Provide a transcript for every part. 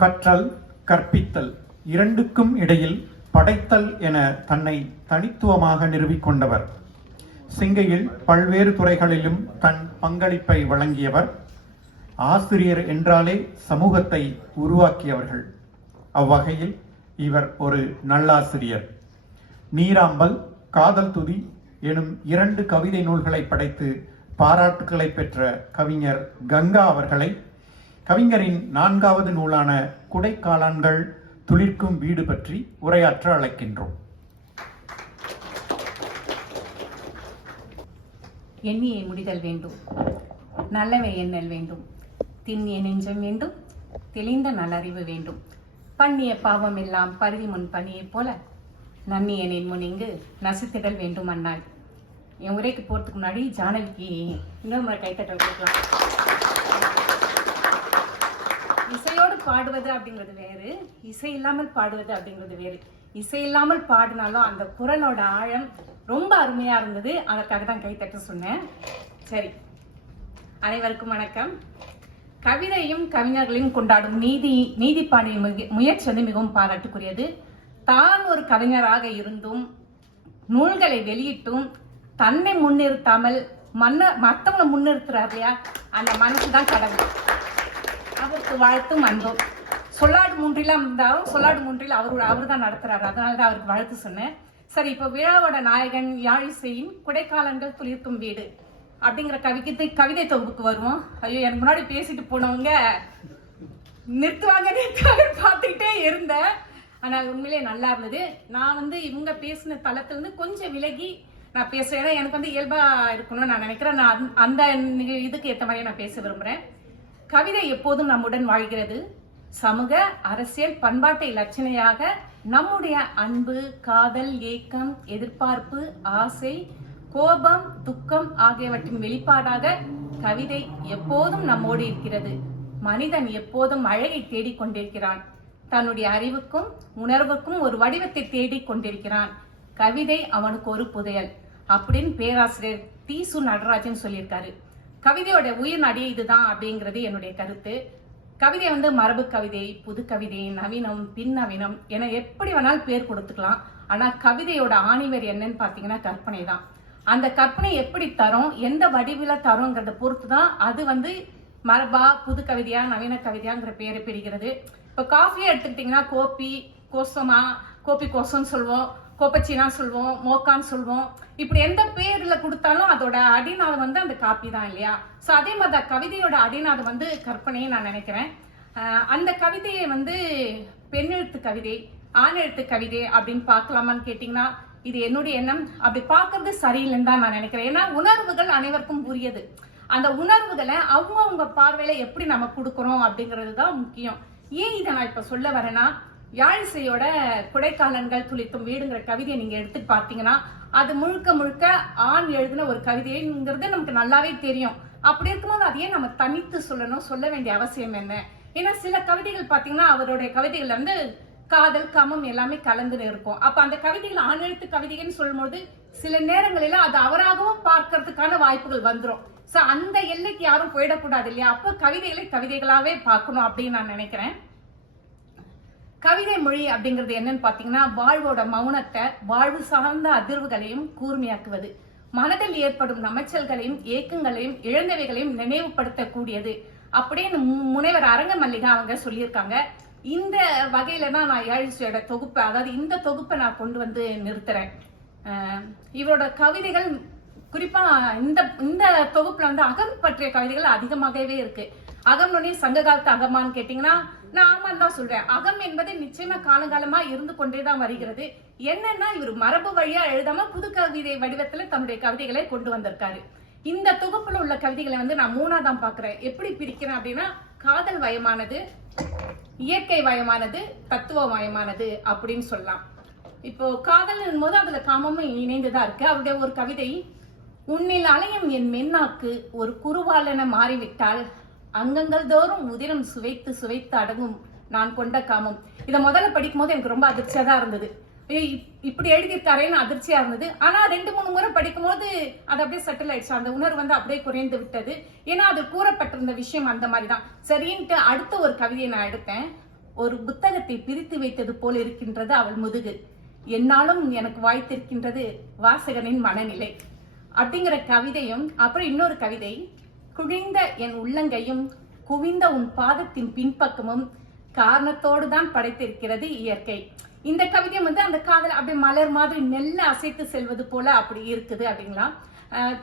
கற்றல், கற்பித்தல் இரண்டுக்கும் இடையில் படைத்தல் என தன்னை தனித்துவமாக நிறுவிக்கொண்டவர். சிங்கையில் பல்வேறு துறைகளிலும் தன் பங்களிப்பை வழங்கியவர். ஆசிரியர் என்றாலே சமூகத்தை உருவாக்கியவர்கள். அவ்வகையில் இவர் ஒரு நல்லாசிரியர். நீராம்பல், காதல் துதி எனும் 2 கவிதை நூல்களை படைத்து பாராட்டுக்களை பெற்ற கவிஞர் கங்கா அவர்களை கவிஞரின் 4வது நூலான குடைக்காலன்கள் துளிர்க்கும் வீடு பற்றி உரையாற்ற அழைக்கின்றோம். எண்ணியை முடிதல் வேண்டும், நல்லவை எண்ணல் வேண்டும், திண்ணிய நெஞ்சம் வேண்டும், தெளிந்த நல்லறிவு வேண்டும். பண்ணிய பாவம் எல்லாம் பருதி முன் பணியைப் போல நன்னியனின் முன் இங்கு நசித்திடல் வேண்டும் அண்ணாள். என் உரைக்கு போறதுக்கு முன்னாடி ஜானகிக்கு இன்னொரு முறை கைத்தட்டல் கொடுக்கலாம். இசையோடு பாடுவது அப்படிங்கிறது வேறு, இசை இல்லாமல் பாடுவது அப்படிங்கிறது வேறு. இசை இல்லாமல் பாடினாலும் அந்த குரலோட ஆழம் ரொம்ப அருமையா இருந்தது. அதற்காக தான் கைத்தட்ட சொன்னேன். சரி, அனைவருக்கும் வணக்கம். கவிதையும் கவிஞர்களையும் கொண்டாடும் நீதிப்பாடிய முயற்சி வந்து மிகவும் பாராட்டுக்குரியது. தான் ஒரு கவிஞராக இருந்தும் நூல்களை வெளியிட்டும் தன்னை முன்னிறுத்தாமல் மற்றவங்களை முன்னிறுத்துறாரு இல்லையா, அந்த மனசுதான் கடவுள். அவருக்கு வாழ்த்தும் அன்பும். சொல்லாடு மூன்றிலாம் இருந்தாலும் சொல்லாடு மூன்றில் அவர் தான் நடத்துறாரு, அதனாலதான் அவருக்கு வாழ்த்து சொன்னேன். சரி, இப்போ விழாவோட நாயகன் யாழிசையின் குடைக்காலன்கள் துளிர்க்கும் வீடு அப்படிங்கிற கவிதை தொகுப்புக்கு வருவோம். ஐயோ, எனக்கு முன்னாடி பேசிட்டு போனவங்க நிறுத்துவாங்க பார்த்துக்கிட்டே இருந்தேன். ஆனால் உண்மையிலே நல்லா இருந்தது. நான் வந்து இவங்க பேசின தளத்திலிருந்து கொஞ்சம் விலகி நான் பேசுறேன். ஏன்னா எனக்கு வந்து இயல்பா இருக்கணும்னு நான் நினைக்கிறேன். நான் அந்த இதுக்கு ஏற்ற மாதிரி நான் பேச விரும்புறேன். கவிதை எப்போதும் நம்முடன் வாழ்கிறது. சமூக, அரசியல், பண்பாட்டை இலட்சணையாக நம்முடைய அன்பு, காதல், ஏக்கம், எதிர்பார்ப்பு, ஆசை, கோபம், துக்கம் ஆகியவற்றின் வெளிப்பாடாக கவிதை எப்போதும் நம்மோடு இருக்கிறது. மனிதன் எப்போதும் அழகை தேடிக்கொண்டிருக்கிறான். தன்னுடைய அறிவுக்கும் உணர்வுக்கும் ஒரு வடிவத்தை தேடிக் கொண்டிருக்கிறான். கவிதை அவனுக்கு ஒரு புதையல் அப்படின்னு பேராசிரியர் தி.சு. நடராஜன் சொல்லியிருக்காரு. கவிதையோட உயிர் நடிகை இதுதான் அப்படிங்கிறது என்னுடைய கருத்து. கவிதை வந்து மரபு கவிதை, புது கவிதை, நவீனம், பின் நவீனம் என எப்படி வேணாலும் பேர் கொடுத்துக்கலாம். ஆனா கவிதையோட ஆணிவர் என்னன்னு பாத்தீங்கன்னா கற்பனை தான். அந்த கற்பனை எப்படி தரும், எந்த வடிவில தரும்ங்கிறத பொறுத்து தான் அது வந்து மரபா, புது கவிதையா, நவீன கவிதையாங்கிற பேரை பெறுகிறது. இப்போ காஃபியை எடுத்துக்கிட்டிங்கன்னா கோப்பி, கோசமா, கோப்பி கோசம்னு சொல்லுவோம், கோப்பச்சினா சொல்லுவோம், மோக்கான்னு சொல்லுவோம். இப்படி எந்த பேர்ல கொடுத்தாலும் அதோட அடிநாதம் வந்து அந்த காப்பி தான் இல்லையா? ஸோ அதே மாதிரி தான் கவிதையோட அடிநாதம் வந்து கற்பனையை நான் நினைக்கிறேன். அந்த கவிதையை வந்து பெண் எழுத்து கவிதை, ஆண் எழுத்து கவிதை அப்படின்னு பார்க்கலாமான்னு கேட்டிங்கன்னா இது என்னுடைய எண்ணம். அப்படி பார்க்கறது சரியில்லைன்னு தான் நான் நினைக்கிறேன். ஏன்னா உணர்வுகள் அனைவருக்கும் புரியுது. அந்த உணர்வுகளை அவங்க பார்வையில எப்படி நம்ம கொடுக்குறோம் அப்படிங்கிறது தான் முக்கியம். ஏன் இதை நான் இப்ப சொல்ல வரேன்னா, யாழிசையோட குடைக்காலன்கள் துளிர்க்கும் வீடுங்கிற கவிதையை நீங்க எடுத்துட்டு பார்த்தீங்கன்னா அது முழுக்க முழுக்க ஆண் எழுதின ஒரு கவிதைங்கிறது நமக்கு நல்லாவே தெரியும். அப்படி இருக்கும்போது அதையே நம்ம தனித்து சொல்லணும், சொல்ல வேண்டிய அவசியம் என்ன? ஏன்னா சில கவிதைகள் பார்த்தீங்கன்னா அவருடைய கவிதைகள் வந்து காதல், காமம் எல்லாமே கலந்து இருக்கும். அப்ப அந்த கவிதைகள் ஆண் எழுத்து கவிதைன்னு சொல்லும்போது சில நேரங்களில அது அவராகவும் பார்க்கறதுக்கான வாய்ப்புகள் வந்துடும். சோ அந்த எல்லைக்கு யாரும் போயிடக்கூடாது இல்லையா? அப்ப கவிதைகளை கவிதைகளாவே பார்க்கணும் அப்படின்னு நான் நினைக்கிறேன். கவிதை மொழி அப்படிங்கிறது என்னன்னு பாத்தீங்கன்னா வாழ்வோட மௌனத்தை, வாழ்வு சார்ந்த அதிர்வுகளையும் கூர்மையாக்குவது, மனதில் ஏற்படும் நமைச்சல்களையும் ஏக்கங்களையும் இழந்தவைகளையும் நினைவுபடுத்தக்கூடியது அப்படின்னு முனைவர் அரங்க மல்லிகா அவங்க சொல்லியிருக்காங்க. இந்த வகையில தான் நான் யாழிசையோட தொகுப்பை, அதாவது இந்த தொகுப்பை நான் கொண்டு வந்து நிறுத்துறேன். இவரோட கவிதைகள் குறிப்பா இந்த தொகுப்புல வந்து அகம் பற்றிய கவிதைகள் அதிகமாகவே இருக்கு. அகம்னே சங்க காலத்து அகமான்னு கேட்டீங்கன்னா நான் ஆமான்னு தான் சொல்றேன். அகம் என்பது நிச்சயமா காலகாலமா இருந்து கொண்டேதான் வருகிறது. என்னன்னா இவர் மரபு வழியா எழுதாம புது கவிதை வடிவத்துல தன்னுடைய கவிதைகளை கொண்டு வந்திருக்காரு. இந்த தொகுப்புல உள்ள கவிதைகளை வந்து நான் 3ஆதான் பாக்குறேன். எப்படி பிரிக்கிறேன் அப்படின்னா காதல் வயமானது, இயற்கை வயமானது, தத்துவ வயமானது அப்படின்னு சொல்லலாம். இப்போ காதல் போது அதுல காமமும் இணைந்துதான் இருக்கு. அவருடைய ஒரு கவிதை, உன்னில் அலையும் என் மென்னாக்கு ஒரு குருவாலென மாறிவிட்டால் அங்கங்கள் தோறும் உதிரம் சுவைத்து சுவைத்து அடங்கும் நான் கொண்ட காமம். இதை முதல்ல படிக்கும் போது எனக்கு ரொம்ப அதிர்ச்சியா தான் இருந்தது. இப்படி எழுதியிருக்காரேன்னு அதிர்ச்சியா இருந்தது. ஆனா 2-3 முறை படிக்கும் போது அது அப்படியே செட்டில் ஆயிடுச்சு. அந்த உணர்வு வந்து அப்படியே குறைந்து விட்டது. ஏன்னா அது கூறப்பட்டிருந்த விஷயம் அந்த மாதிரிதான். சரின்ட்டு அடுத்த ஒரு கவிதையை நான் எடுத்தேன். ஒரு புத்தகத்தை பிரித்து வைத்தது போல் இருக்கின்றது அவள் முதுகு. என்னாலும் எனக்கு வாய்த்திருக்கின்றது வாசகனின் மனநிலை அப்படிங்கிற கவிதையும், அப்புறம் இன்னொரு கவிதை, குழிந்த என் உள்ளங்கையும் குவிந்த உன் பாதத்தின் பின்பக்கமும் காரணத்தோடு தான் படைத்திருக்கிறது இயற்கை. இந்த கவிதையும் அந்த காதல் அப்படியே மலர் மாதிரி மெல்ல அசைத்து செல்வது போல அப்படி இருக்குது அப்படிங்களா.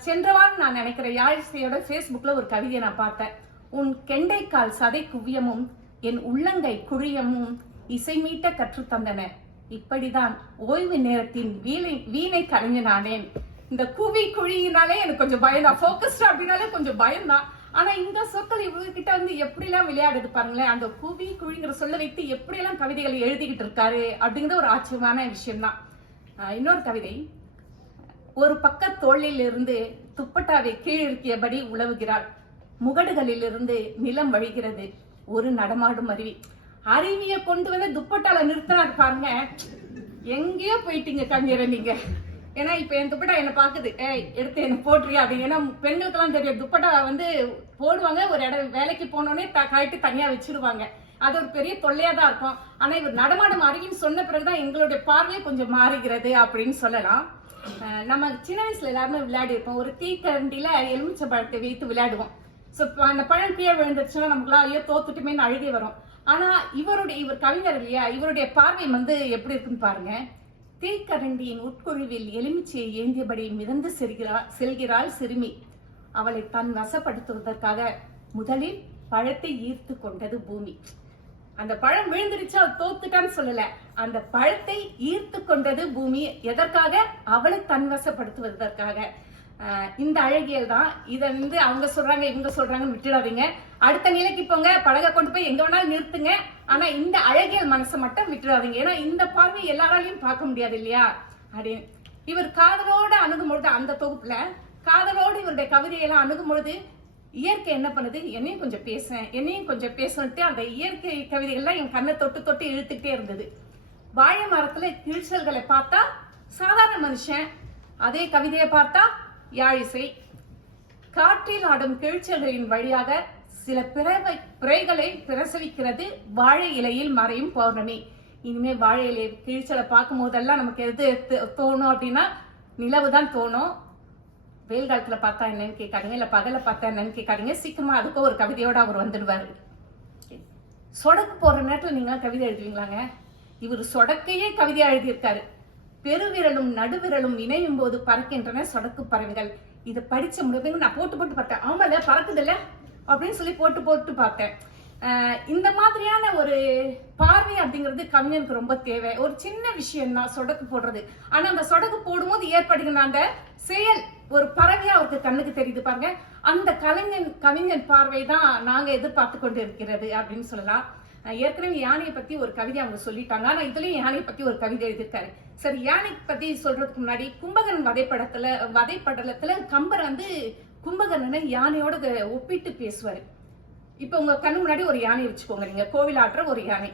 சென்ற வாரம் நான் நினைக்கிறேன் யாழிசையோட ஃபேஸ்புக்ல ஒரு கவிதையை நான் பார்த்தேன். உன் கெண்டைக்கால் சதை குவியமும் என் உள்ளங்கை குழியமும் இசை மீட்ட கற்று தந்தன, இப்படிதான் ஓய்வு நேரத்தின் வீணை கலைஞனானேன். இந்த குவி குழியினாலே எனக்கு கொஞ்சம் பயம் தான், போக்கஸ்ட் அப்படின்னாலே கொஞ்சம் பயம் தான். ஆனா இந்த சொற்கள் இவர்கிட்ட எப்படி எல்லாம் விளையாடுது பாருங்களேன். அந்த குவி குழிங்கிற சொல்ல வைத்து எப்படி எல்லாம் கவிதைகள் எழுதிக்கிட்டு இருக்காரு அப்படிங்கிற ஒரு ஆச்சரியமான விஷயம் தான். இன்னொரு கவிதை, ஒரு பக்க தோளில் இருந்து துப்பட்டாவை கீழிருக்கியபடி உழவுகிறாள், முகடுகளில் இருந்து நிலம் வழிகிறது ஒரு நடமாடும் அருவி. அருவியை கொண்டு வந்து துப்பட்டால நிறுத்தினாரு பாருங்க. எங்கேயோ போயிட்டீங்க கவிஞரை நீங்க. ஏன்னா இப்ப என் துப்பட்டா என்ன பாக்குது, எடுத்து என்ன போட்டுறியா அப்படின்னு. ஏன்னா பெண்களுக்கெல்லாம் தெரியும், துப்பட்டா போடுவாங்க, ஒரு இடம் வேலைக்கு போனோடனே கழட்டி தனியா வச்சிருவாங்க. அது ஒரு பெரிய தொல்லையா தான் இருக்கும். ஆனா இவர் நடமாடும் அருவின்னு சொன்ன பிறகுதான் எங்களுடைய பார்வையே கொஞ்சம் மாறுகிறது அப்படின்னு சொல்லலாம். நம்ம சின்ன வயசுல எல்லாருமே விளையாடி இருப்போம். ஒரு தீக்கரண்டில எலுமிச்சை பழத்தை வைத்து விளையாடுவோம். சோ அந்த பழம் கீழே விழுந்துருச்சுன்னா நமக்குலாம் ஐயோ தோத்துட்டுமேன்னு அழுகி வரும். ஆனா இவர் கவிஞர் இல்லையா, இவருடைய பார்வை எப்படி இருக்குன்னு பாருங்க. தீக்கரண்டியின் உட்குழுவில் எலுமிச்சையை ஏந்தியபடி மிதந்து செல்கிறாள் சிறுமி. அவளை தன் வசப்படுத்துவதற்காக முதலில் பழத்தை ஈர்த்து கொண்டது பூமி. அந்த பழம் விழுந்துருச்சு, அவள் தோத்துட்டான்னு சொல்லல, அந்த பழத்தை ஈர்த்து கொண்டது பூமி. எதற்காக? அவளை தன்வசப்படுத்துவதற்காக. இந்த அழகியல் தான். இதை அவங்க சொல்றாங்க இவங்க சொல்றாங்கன்னு விட்டுடாதீங்க. அடுத்த நிலைக்கு போங்க, பழக கொண்டு போய் எங்க வேணாலும் நிறுத்துங்க. ஆனா இந்த அழகியல் மனசை மட்டும் விட்டுடாதீங்க. ஏன்னா இந்த பார்வை எல்லாராலையும் பார்க்க முடியாது இல்லையா அப்படின்னு. இவர் காதலோட அணுகும் பொழுது, அந்த தொகுப்புல காதலோடு இவருடைய கவிதையெல்லாம் அணுகும் பொழுது இயற்கை என்ன பண்ணுது, என்னையும் கொஞ்சம் பேசணுட்டு அந்த இயற்கை கவிதைகள்லாம் என் கண்ணை தொட்டு தொட்டு இழுத்துக்கிட்டே இருந்தது. வாழை மரத்துல கிழிச்சல்களை பார்த்தா சாதாரண மனுஷன், அதே கவிதையை பார்த்தா யாழிசை. காற்றில் ஆடும் கிழிச்சல்களின் வழியாக சில பிறைகளை பிரசவிக்கிறது வாழை இலையில் மறையும் பௌர்ணமி. இனிமே வாழை இலை கிழிச்சலை பார்க்கும் போதெல்லாம் நமக்கு எது தோணும் அப்படின்னா நிலவுதான் தோணும். வெயில் காலத்துல பார்த்தா என்னன்னு கேட்காதீங்க, இல்ல பகல பார்த்தா என்னன்னு கேட்காதீங்க. சீக்கிரமா அதுக்கும் ஒரு கவிதையோட அவர் வந்துடுவாரு. சொடக்கு போற நேரத்துல நீங்க கவிதை எழுதுவீங்களாங்க? இவர் சொடக்கையே கவிதையா எழுதியிருக்காரு. பெருவிரலும் நடுவிரலும் இணையும் போது பறக்கின்றன சொடக்கு பறவைகள். இதை படிச்ச முடிவு நான் போட்டு பார்த்தேன். ஆமால பறக்குது இல்ல அப்படின்னு சொல்லி போட்டு பார்த்தேன். இந்த மாதிரியான ஒரு பார்வை அப்படிங்கிறது கவிஞனுக்கு ரொம்ப தேவை. ஒரு சின்ன விஷயம் தான் சொடக்கு போடுறது. ஆனா அந்த சொடக்கு போடும்போது ஏற்படுகிற அந்த செயல் ஒரு பறவையா அவருக்கு கண்ணுக்கு தெரியுது பாருங்க. அந்த கவிஞன் பார்வை தான் நாங்க எதிர்பார்த்து கொண்டு இருக்கிறது அப்படின்னு சொல்லலாம். ஏற்கனவே யானையை பத்தி ஒரு கவிதை அவங்க சொல்லிட்டாங்க. ஆனா இதுலயும் யானையை பத்தி ஒரு கவிதை எழுதியிருக்காரு. சரி, யானை பத்தி சொல்றதுக்கு முன்னாடி கும்பகர்ணன் வதைப்படலத்துல கம்பர் கும்பகர்ணனை யானையோட ஒப்பிட்டு பேசுவாரு. இப்ப உங்க கண்ணு முன்னாடி ஒரு யானை வச்சுக்கோங்க, நீங்க கோவிலாற்ற ஒரு யானை.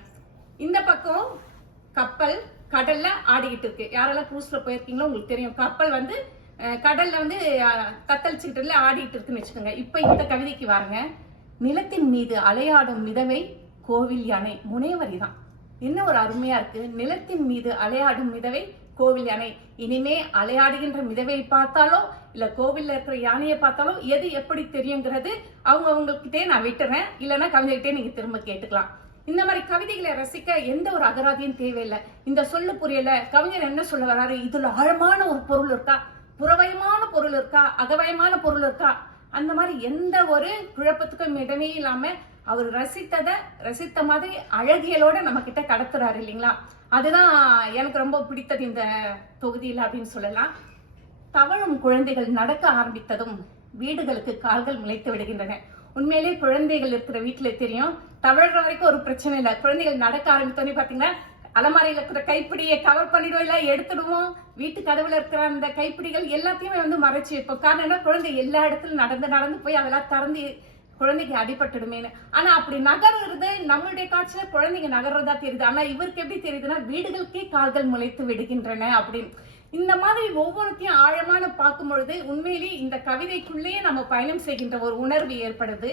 இந்த பக்கம் கப்பல் கடல்ல ஆடிக்கிட்டு இருக்கு. யாரெல்லாம் க்ரூஸ்ல போயிருக்கீங்களோ உங்களுக்கு தெரியும். கப்பல் கடல்ல தத்தளிச்சுக்கிட்டு ஆடிட்டு இருக்குன்னு வச்சுக்கோங்க. இப்ப இந்த கவிதைக்கு வாருங்க. நிலத்தின் மீது அலையாடும் மிதவை கோவில் யானை. முனைவரி தான். என்ன ஒரு அருமையா இருக்கு. நிலத்தின் மீது அலையாடும் மிதவை கோவில் யானை. இனிமே அலையாடுகின்ற மிதவை பார்த்தாலோ இல்ல கோவில்ல இருக்கிற யானையை பார்த்தாலோ எது எப்படி தெரியுங்கிறது அவங்ககிட்டே நான் விட்டுறேன். இல்லைன்னா கவிதைகிட்டே நீங்க திரும்ப கேட்டுக்கலாம். இந்த மாதிரி கவிதைகளை ரசிக்க எந்த ஒரு அகராதியும் தேவையில்லை. இந்த சொல்லு புரியல, கவிஞர் என்ன சொல்ல வர்றாரு, இதுல ஆழமான ஒரு பொருள் இருக்கா, புறவயமான பொருள் இருக்கா, அகவயமான பொருள் இருக்கா, அந்த மாதிரி எந்த ஒரு குழப்பத்துக்கும் இடமே இல்லாம அவர் ரசித்த மாதிரி அழகியலோட நம்ம கிட்ட கடத்துறாரு இல்லைங்களா. அதுதான் எனக்கு ரொம்ப பிடித்தது இந்த தொகுதியில் அப்படின்னு சொல்லலாம். தவழும் குழந்தைகள் நடக்க ஆரம்பித்ததும் வீடுகளுக்கு கால்கள் முளைத்து விடுகின்றன. உண்மையிலே குழந்தைகள் இருக்கிற வீட்டுல தெரியும், தவழ்ற வரைக்கும் ஒரு பிரச்சனை இல்லை. குழந்தைகள் நடக்க ஆரம்பித்தோன்னே பாத்தீங்கன்னா அலமாரியில இருக்கிற கைப்பிடியை கவர் பண்ணிடுவோம், இல்ல எடுத்துடுவோம். வீட்டு கதவுல இருக்கிற அந்த கைப்பிடிகள் எல்லாத்தையுமே மறைச்சு வைப்போம். காரணம் குழந்தை எல்லா இடத்துலயும் நடந்து போய் அதெல்லாம் திறந்து குழந்தைக்கு அடிபட்டுடுமேனு. ஆனா அப்படி நகர்றது நம்மளுடைய காட்சியில குழந்தைங்க நகர்றதா தெரியுது. ஆனா இவருக்கு எப்படி தெரியுதுன்னா வீடுகளுக்கே கால்கள் முளைத்து விடுகின்றன அப்படின்னு. இந்த மாதிரி ஒவ்வொருத்தையும் ஆழமான பார்க்கும் பொழுது உண்மையிலேயே இந்த கவிதைக்குள்ளேயே நம்ம பயணம் செய்கின்ற ஒரு உணர்வு ஏற்படுது.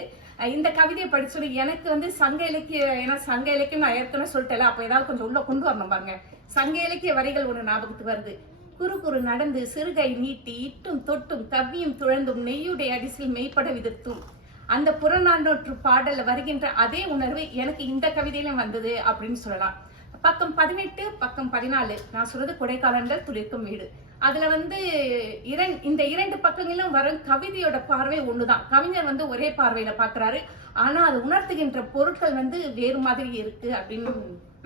இந்த கவிதையை படிச்சோட எனக்கு வந்து சங்க இலக்கிய, ஏன்னா சங்க இலக்கியம் நான் ஏற்கனவே சொல்லிட்டேன், அப்ப ஏதாவது கொஞ்சம் உள்ள கொண்டு வரணும் பாருங்க. சங்க இலக்கிய வரிகள் ஒண்ணு ஞாபகத்துக்கு வருது. குறு குறு நடந்து சிறுகை நீட்டி இட்டும் தொட்டும் கவ்வியும் துழந்தும் நெய்யுடைய அடிசில் மெய்ப்பட விதிர்த்தும், அந்த புறநானூற்று பாடல்ல வருகின்ற அதே உணர்வு எனக்கு இந்த கவிதையிலும் வந்தது அப்படின்னு சொல்லலாம். பக்கம் 18, பக்கம் 14 நான் சொல்றது கொடைக்காலங்கள் துளிர்க்கும் வீடு. அதுல வந்து இந்த 2 பக்கங்களிலும் வரும் கவிதையோட பார்வை ஒண்ணுதான். கவிஞர் வந்து ஒரே பார்வையில பாக்குறாரு, ஆனா அது உணர்த்துகின்ற பொருட்கள் வந்து வேறு மாதிரி இருக்கு அப்படின்னு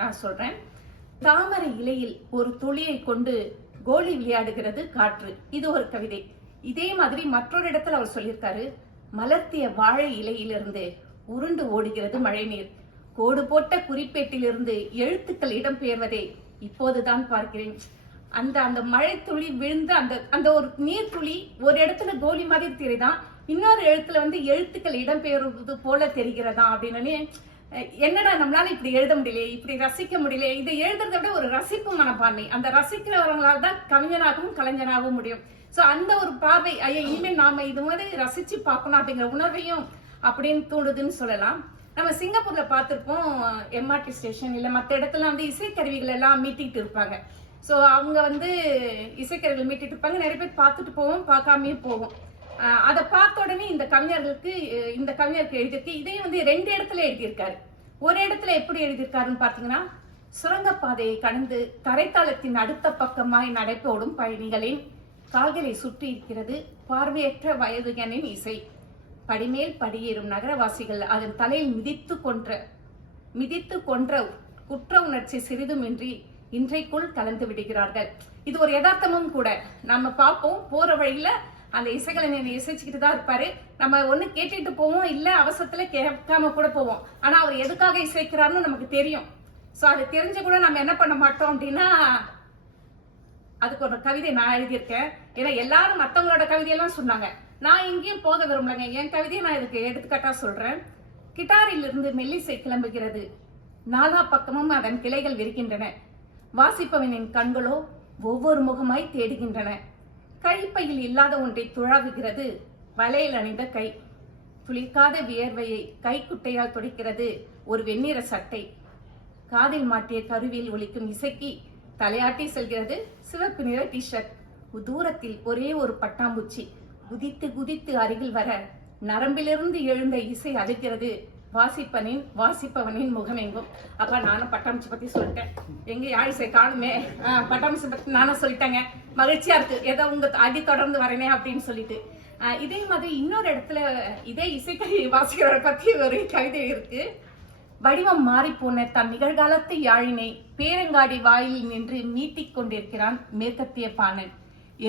நான் சொல்றேன். தாமரை இலையில் ஒரு துளியை கொண்டு கோலி விளையாடுகிறது காற்று, இது ஒரு கவிதை. இதே மாதிரி மற்றொரு இடத்துல அவர் சொல்லியிருக்காரு, மலர்த்திய வாழை இலையிலிருந்து உருண்டு ஓடுகிறது மழை நீர், கோடு போட்ட குறிப்பேட்டிலிருந்து எழுத்துக்கள் இடம்பெயர்வதை இப்போதுதான் பார்க்கிறேன். அந்த மழை துளி விழுந்து அந்த ஒரு நீர் துளி ஒரு இடத்துல கோலி மாதிரி தெரியுதான், இன்னொரு எழுத்துல வந்து எழுத்துக்கள் இடம்பெயர்வது போல தெரிகிறதா அப்படின்னு. என்னடா நம்மளால இப்படி எழுத முடியல, இப்படி ரசிக்க முடியல, இதை எழுதுறத விட ஒரு ரசிப்பு மனப்பான்மை, அந்த ரசிக்கிறவங்களால தான் கவிஞனாகவும் கலைஞனாகவும் முடியும். சோ அந்த ஒரு பார்வை, ஐயா இனிமேல் நாம இது மாதிரி ரசிச்சு பார்க்கணும் அப்படிங்கிற உணர்வையும் அப்படின்னு தூண்டுதுன்னு சொல்லலாம். நம்ம சிங்கப்பூர்ல பார்த்திருப்போம், எம்ஆர்டி ஸ்டேஷன் இல்ல மற்ற இடத்துல வந்து இசைக்கருவிகள் எல்லாம் மீட்டிட்டு இருப்பாங்க. சோ அவங்க வந்து இசைக்கருவிகள் மீட்டிட்டு இருப்பாங்க, நிறைய பேர் பார்த்துட்டு போவோம், பார்க்காமயே போவோம். அதை பார்த்த உடனே இந்த கவிஞருக்கு எழுதியிருக்கு. இதையும் வந்து 2 இடத்துல எழுதியிருக்காரு. ஒரு இடத்துல எப்படி எழுதியிருக்காருன்னு பாத்தீங்கன்னா, சுரங்கப்பாதையை கடந்து தரைத்தளத்தின் அடுத்த பக்கமாய் நடைபோடும் பயணிகளின் கால்களை சுற்றி இருக்கிறது பார்வையற்ற வயதுகனின் இசை, படிமேல் படியேறும் நகரவாசிகள் அதன் தலையில் மிதித்து கொன்ற குற்ற உணர்ச்சி சிறிதுமின்றி இன்றைக்குள் கலந்து விடுகிறார்கள். இது ஒரு யதார்த்தமும் கூட. நம்ம பார்ப்போம், போற வழியில அந்த இசைக்கலைஞர் இசைச்சுக்கிட்டு தான் இருப்பாரு. நம்ம ஒண்ணு கேட்டுட்டு போவோம், இல்ல அவசரத்துல கேட்காம கூட போவோம். ஆனா அவர் எதுக்காக இசைக்கிறாருன்னு நமக்கு தெரியும். சோ அது தெரிஞ்ச கூட நம்ம என்ன பண்ண மாட்டோம் அப்படின்னா, அதுக்கு ஒரு கவிதை நான் எழுதியிருக்கேன். ஏன்னா எல்லாரும் மத்தவங்களோட கவிதையெல்லாம் சொன்னாங்க, நான் எங்கேயும் போக விரும்பலங்க. என் கவிதையை நான் இதுக்கு எடுத்துக்காட்டா சொல்றேன். கிட்டாரில் இருந்து மெல்லிசை கிளம்புகிறது, நாலா பக்கமும் அதன் கிளைகள் விரிக்கின்றன, வாசிப்பவனின் கண்களோ ஒவ்வொரு முகமாய் தேடுகின்றன, கைப்பையில் இல்லாத ஒன்றை துழாவுகிறது வலையில் அணிந்த கை, துளிர்க்காத வியர்வையை கைக்குட்டையால் துடைக்கிறது ஒரு வெண்ணிற சட்டை, காதில் மாட்டிய கருவியில் ஒலிக்கும் இசைக்கு தலையாட்டி செல்கிறது சிவப்பு நிற டிஷர்ட், தூரத்தில் ஒரே ஒரு பட்டாம்பூச்சி குதித்து குதித்து அருகில் வர நரம்பிலிருந்து எழுந்த இசை அழைக்கிறது வாசிப்பவனின் முகம் எங்கும். அப்ப நானும் பட்டாம்பூச்சி பத்தி சொல்லிட்டேன், எங்க யாழிசை காணுமே, பட்டாம்பூச்சி பத்தி நானும் சொல்லிட்டேங்க. மகிழ்ச்சியா இருக்கு, ஏதோ உங்க அடி தொடர்ந்து வரனே அப்படின்னு சொல்லிட்டு. இதே மாதிரி இன்னொரு இடத்துல இதே இசைக்கருவி வாசிக்கிறவரை பத்தி ஒரு கவிதை இருக்கு. வடிவம் மாறி போன தன் நிகழ்காலத்து யாழினை பேரங்காடி வாயில் நின்று மீட்டிக் கொண்டிருக்கிறான் மேற்கத்திய பாணன்.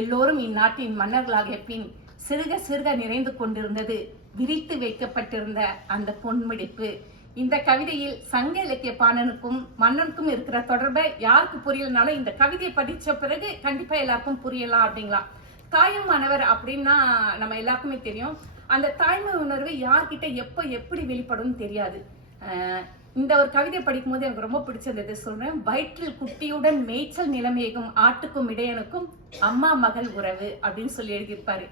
எல்லோரும் இந்நாட்டின் மன்னர்களாகிய பின் சிறுக சிறுக நிறைந்து கொண்டிருந்தது விரித்து வைக்கப்பட்டிருந்த அந்த பொன்மிடிப்பு. இந்த கவிதையில் சங்க இலக்கிய பாணனுக்கும் மன்னனுக்கும் இருக்கிற தொடர்பை யாருக்கு புரியலனாலும் இந்த கவிதையை படிச்ச பிறகு கண்டிப்பா எல்லாருக்கும் புரியலாம் அப்படிங்களா. தாயுமானவர் அப்படின்னா நம்ம எல்லாருக்குமே தெரியும். அந்த தாய்மை உணர்வு யார்கிட்ட எப்ப எப்படி வெளிப்படும் தெரியாது. இந்த ஒரு கவிதை படிக்கும் போது எனக்கு ரொம்ப பிடிச்சது சொல்றேன். வயிற்றில் குட்டியுடன் மேய்ச்சல் நிலைமேகும் ஆட்டுக்கும் இடையனுக்கும் அம்மா மகள் உறவு அப்படின்னு சொல்லி எழுதியிருப்பாரு.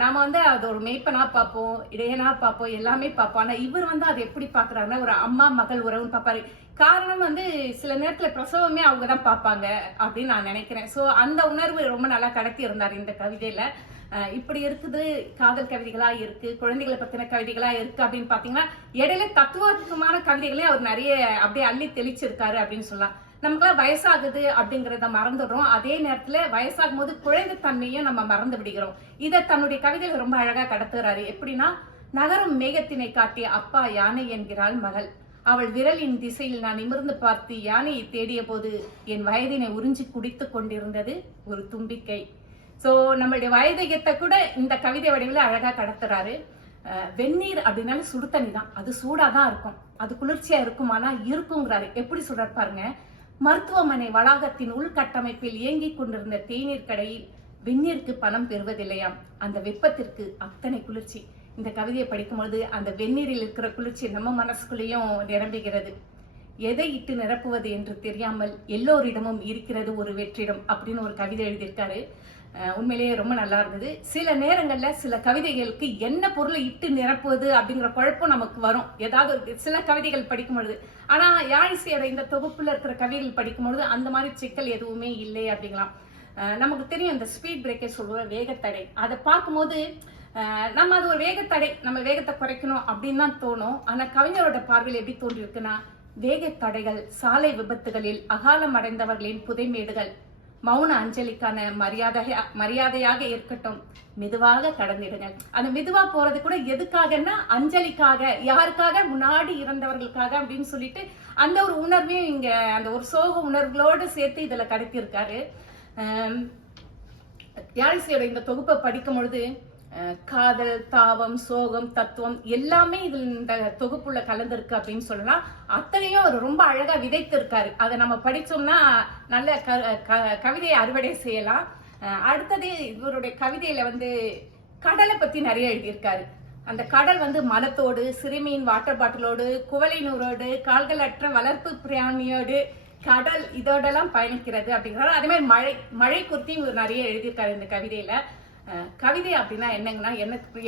நாம வந்து அது ஒரு மேய்ப்பனா பார்ப்போம், இடையனா பார்ப்போம், எல்லாமே பார்ப்போம். ஆனா இவர் வந்து அதை எப்படி பாக்குறாருன்னா ஒரு அம்மா மகள் உறவுன்னு பார்ப்பாரு. காரணம் வந்து சில நேரத்துல பிரசவமே அவங்கதான் பார்ப்பாங்க அப்படின்னு நான் நினைக்கிறேன். சோ அந்த உணர்வு ரொம்ப நல்லா கடத்தி இருந்தாரு இந்த கவிதையில. இப்படி இருக்குது, காதல் கவிதைகளா இருக்கு, குழந்தைகளை பத்தின கவிதைகளா இருக்கு அப்படின்னு பாத்தீங்கன்னா, இடையில தத்துவத்துக்குமான கவிதைகளே அவர் நிறைய அப்படியே அள்ளி தெளிச்சிருக்காரு அப்படின்னு சொல்லலாம். நமக்குலாம் வயசாகுது அப்படிங்கறத மறந்துடுறோம், அதே நேரத்துல வயசாகும் போது குழந்தை தன்மையும் நம்ம மறந்து விடுகிறோம். இதை தன்னுடைய கவிதையில ரொம்ப அழகா கடத்துறாரு. எப்படின்னா, நகரும் மேகத்தினை காட்டிய அப்பா யானை என்கிறாள் மகள், அவள் விரலின் திசையில் நான் நிமிர்ந்து பார்த்து யானையை தேடிய போது என் வயதினை உறிஞ்சி குடித்து கொண்டிருந்தது ஒரு தும்பிக்கை. சோ நம்மளுடைய வயதையத்தை கூட இந்த கவிதை வடிவில் அழகா கடத்துறாரு. வெந்நீர் அப்படின்னாலும் சுடு தண்ணி தான், அது சூடாதான் இருக்கும், அது குளிர்ச்சியா இருக்குமானா இருக்குங்கிறாரு. எப்படி சொல்றாரு பாருங்க. மருத்துவமனை வளாகத்தின் உள்கட்டமைப்பில் இயங்கிக் கொண்டிருந்த தேநீர் கடையில் வெந்நீருக்கு பணம் பெறுவதில்லையாம், அந்த வெப்பத்திற்கு அத்தனை குளிர்ச்சி. இந்த கவிதையை படிக்கும்போது அந்த வெந்நீரில் இருக்கிற குளிர்ச்சி நம்ம மனசுக்குள்ளேயும் நிரம்புகிறது. எதை இட்டு நிரப்புவது என்று தெரியாமல் எல்லோரிடமும் இருக்கிறது ஒரு வெற்றிடம் அப்படின்னு ஒரு கவிதை எழுதியிருக்காரு. உண்மையிலேயே ரொம்ப நல்லா இருந்தது. சில நேரங்கள்ல சில கவிதைகளுக்கு என்ன பொருளை இட்டு நிரப்புவது அப்படிங்கிற குழப்பம் நமக்கு வரும், ஏதாவது சில கவிதைகள் படிக்கும் பொழுது. ஆனா யாழிசையோட இந்த தொகுப்புல இருக்கிற கவிதைகள் படிக்கும் பொழுது அந்த மாதிரி சிக்கல் எதுவுமே இல்லை அப்படிங்களாம். நமக்கு தெரியும் இந்த ஸ்பீட் பிரேக்கே சொல்லுவ வேகத்தடை, அதை பார்க்கும்போது நம்ம அது ஒரு வேகத்தடை, நம்ம வேகத்தை குறைக்கணும் அப்படின்னு தான் தோணும். ஆனா கவிஞரோட பார்வையில் எப்படி தோன்றிருக்குன்னா, வேகத்தடைகள் சாலை விபத்துகளில் அகாலம் அடைந்தவர்களின் புதைமேடுகள் மௌன அஞ்சலிக்கான மரியாதையாக இருக்கட்டும், மெதுவாக கடந்திடுங்கள். அந்த மெதுவா போறது கூட எதுக்காகன்னா அஞ்சலிக்காக, யாருக்காக, முன்னாடி இறந்தவர்களுக்காக அப்படின்னு சொல்லிட்டு அந்த ஒரு உணர்வையும் இங்க அந்த ஒரு சோக உணர்வுகளோடு சேர்த்து இதுல கடத்தியிருக்காரு. யாழிசையோட இந்த தொகுப்பை படிக்கும் பொழுது காதல், தாவம், சோகம், தத்துவம் எல்லாமே இதில் இந்த தொகுப்புல கலந்துருக்கு அப்படின்னு சொல்லலாம். அத்தனையும் அவர் ரொம்ப அழகா விதைத்திருக்காரு. அதை நம்ம படிச்சோம்னா நல்ல கவிதையை அறுவடை செய்யலாம். அடுத்தது இவருடைய கவிதையில கடலை பத்தி நிறைய எழுதியிருக்காரு. அந்த கடல் மலத்தோடு, சிறுமியின் வாட்டர் பாட்டிலோடு, குவளை நூறோடு, கால்கள் அற்ற வளர்ப்பு பிராணியோடு கடல் இதோடெல்லாம் பயணிக்கிறது அப்படிங்கிறாரு. அதே மாதிரி மழை குறித்தும் இவர் நிறைய எழுதியிருக்காரு இந்த கவிதையில. கவிதை அப்படின்னா என்னங்கன்னா,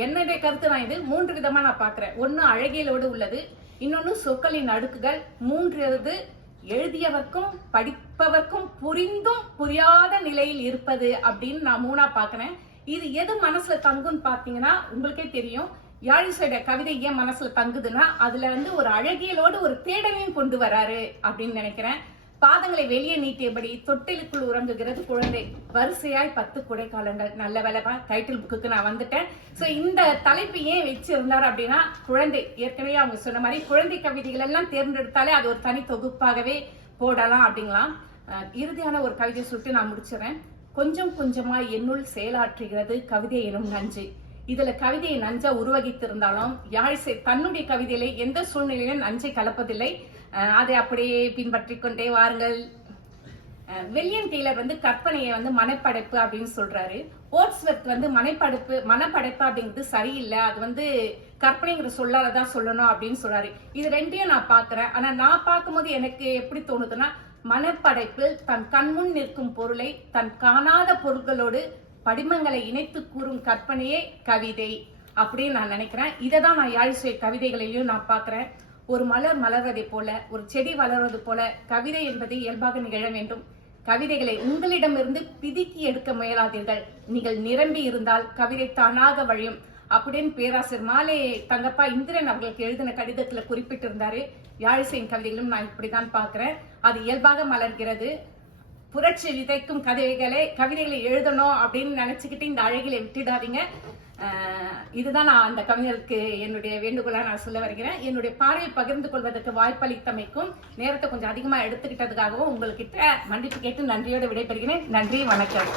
என்னுடைய கருத்து நான் இது 3 விதமா நான் பாக்குறேன். ஒன்னு அழகியலோடு உள்ளது, இன்னொன்னு சொற்களின் அடுக்குகள், 3வது எழுதியவர்க்கும் படிப்பவர்க்கும் புரிந்தும் புரியாத நிலையில் இருப்பது அப்படின்னு நான் 3ஆ பாக்குறேன். இது எது மனசுல தங்குன்னு பாத்தீங்கன்னா உங்களுக்கே தெரியும். யாழிசையோட கவிதை ஏன் மனசுல தங்குதுன்னா அதுல ஒரு அழகியலோடு ஒரு தேடலையும் கொண்டு வராரு அப்படின்னு நினைக்கிறேன். பாதங்களை வெளியே நீட்டியபடி தொட்டிலுக்குள் உறங்குகிறது குழந்தை, வரிசையாய் 10 குடைக்காலங்கள். நல்ல வேலைப்பா, டைட்டில் புக்குக்கு நான் வந்துட்டேன். சோ இந்த தலைப்பு ஏன் வச்சிருந்தாரு அப்படின்னா, குழந்தை, ஏற்கனவே அவங்க சொன்ன மாதிரி குழந்தை கவிதைகள் எல்லாம் தேர்ந்தெடுத்தாலே அது ஒரு தனி தொகுப்பாகவே போடலாம் அப்படிங்களாம். இறுதியான ஒரு கவிதை சொல்லிட்டு நான் முடிச்சிடறேன். கொஞ்சம் கொஞ்சமா என்னுள் செயலாற்றுகிறது கவிதை எனும் நஞ்சு. இதுல கவிதையை நஞ்சா உருவகித்திருந்தாலும் யாழிசை தன்னுடைய கவிதையில எந்த சூழ்நிலையிலும் நஞ்சை கலப்பதில்லை. அதை அப்படியே பின்பற்றி கொண்டே வாருங்கள். வில்லியம் டெய்லர் கற்பனையை மனப்படைப்பு அப்படின்னு சொல்றாரு. ஓட்ஸ்வர்த் மனப்படைப்பு அப்படிங்கிறது சரியில்லை, அது கற்பனைங்கிற சொல்லாலதான் சொல்லணும் அப்படின்னு சொல்றாரு. இது ரெண்டையும் நான் பாக்குறேன். ஆனா நான் பார்க்கும்போது எனக்கு எப்படி தோணுதுன்னா, மனப்படைப்பில் தன் கண்முன் நிற்கும் பொருளை தன் காணாத பொருட்களோடு படிமங்களை இணைத்து கூறும் கற்பனையே கவிதை அப்படின்னு நான் நினைக்கிறேன். இதை தான் நான் யாழிசை கவிதைகளிலையும் நான் பாக்குறேன். ஒரு மலர் மலர்வதை போல, ஒரு செடி வளர்வது போல கவிதை என்பது இயல்பாக நிகழ வேண்டும். கவிதைகளை உங்களிடமிருந்து பிதுக்கி எடுக்க முயலாதீர்கள். நீங்கள் நிரம்பி இருந்தால் கவிதை தானாக வழியும் அப்படின்னு பேராசிரியர் மாலை தங்கப்பா இந்திரன் அவர்களுக்கு எழுதின கடிதத்துல குறிப்பிட்டிருந்தாரு. யாழிசையின் கவிதைகளும் நான் இப்படிதான் பாக்குறேன். அது இயல்பாக மலர்கிறது. புரட்சி விதைக்கும் கவிதைகளை எழுதணும் அப்படின்னு நினைச்சுக்கிட்டு இந்த அழகில விட்டுடாதீங்க. இதுதான் நான் அந்த கவிஞருக்கு என்னுடைய வேண்டுகோளா நான் சொல்ல வருகிறேன். என்னுடைய பார்வையை பகிர்ந்து கொள்வதற்கு வாய்ப்பளித்தமைக்கும் நேரத்தை கொஞ்சம் அதிகமா எடுத்துக்கிட்டதுக்காகவும் உங்கள்கிட்ட மன்னிப்பு கேட்டு நன்றியோடு விடைபெறுகிறேன். நன்றி, வணக்கம்.